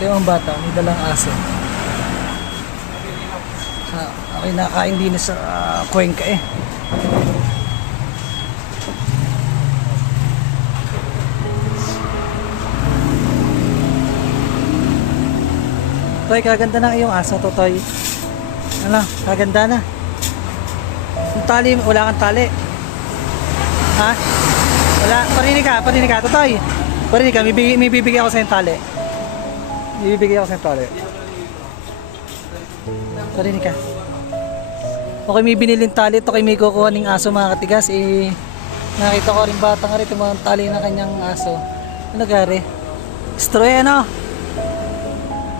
Ito yung bata, may dalang aso. Sa, okay, nakain din sa uh, Cuenca eh. Toy, kaganda na iyong aso to, Toy. Ano, kaganda na. Yung tali, wala kang tali. Ha? Wala, parinig ka, parinig ka, Totoy. Parinig ka, may, bibig, may bibigyan ako sa yung tali. May bibigyan ako sa yung tali. Parinig ka. Okay, may biniling tali. Ito kay may kukuha ng aso mga katigas. Eh, nakita ko rin batang rin yung mga tali ng kanyang aso. Ano gari? Stroy, ano?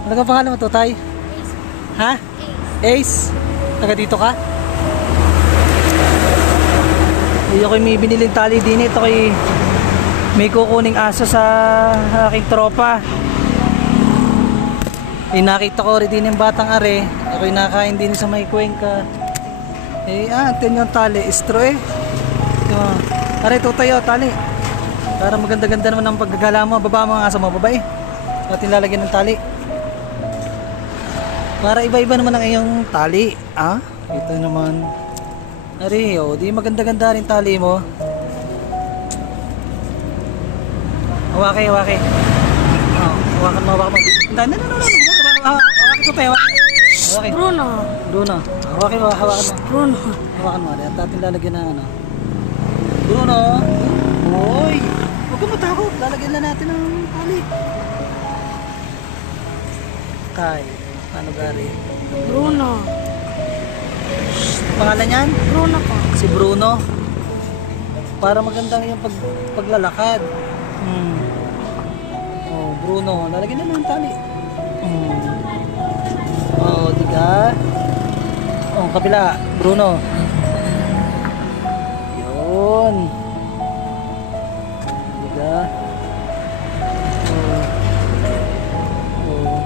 Ano ka pangalan mo, Tutay? Ha? Ace. Taga dito ka? Ay, ako may biniling tali din ito kay may kukuning aso sa aking tropa. Eh, nakita ko rin din yung batang are. Ako'y nakain din sa may Cuenca. Eh, ah, tin yung tali. Istro eh. Diba? Are, tutayo, tali. Para maganda-ganda naman ang paggagala mo. Baba mo ang aso mo, babae. At lalagyan ng tali. Para iba-iba naman ang iyong tali. Ah, ito naman. Ari, oh, di maganda-ganda rin tali mo. Hawaki, hawaki. Oh, hawakan mo, hawakan mo. No, no, no, no. Hawaki ko pa, hawaki. Hawaki. Bruno. Bruno. Hawaki mo, hawakan mo. Bruno. Hawakan mo. At atin lalagyan ng ano. Bruno. Hoy. Huwag ka matakot. Lalagyan na natin ng tali. Tay. Ano gari? Bruno. Pangalan niyan? Bruno po. Si Bruno. Para maganda yung pag, paglalakad. Hmm. Oh, Bruno. Lalagyan na ng tali. Hmm. Oh, di ka? Oh, kabila. Bruno. Yun. Di ka? Oh. Oh.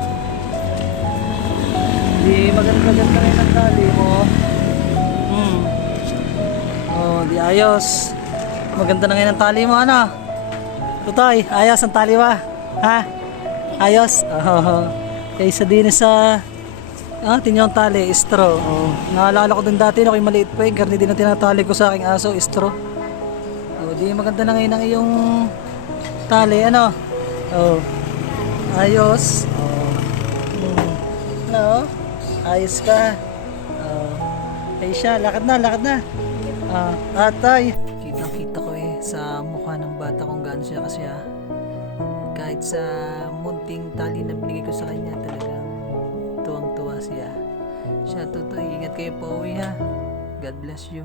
Di maganda-ganda rin ang tali mo. Hmm. Oh, di ayos. Maganda na ngayon ang tali mo, ano? Tutoy, ayos ang tali ba? Ha? Ayos? Oh, kaysa din sa... Ah, tinyong tali, istro. Oh. Naalala ko din dati, no, kay maliit pa yung karni din na tinatali ko sa aking aso, istro. Oh, di maganda na ngayon ang iyong tali, ano? Oh. Ayos. Oh. Hmm. Ano? Ayos ka. Oh. Ay siya, lakad na, lakad na. Ah, atay. Kitang-kita ko eh sa mukha ng bata kung gaano siya kasi ah. Kahit sa munting tali na binigay ko sa kanya, talagang tuwang-tuwa siya. Siya, tutoy, ingat kayo pa uwi ha. God bless you.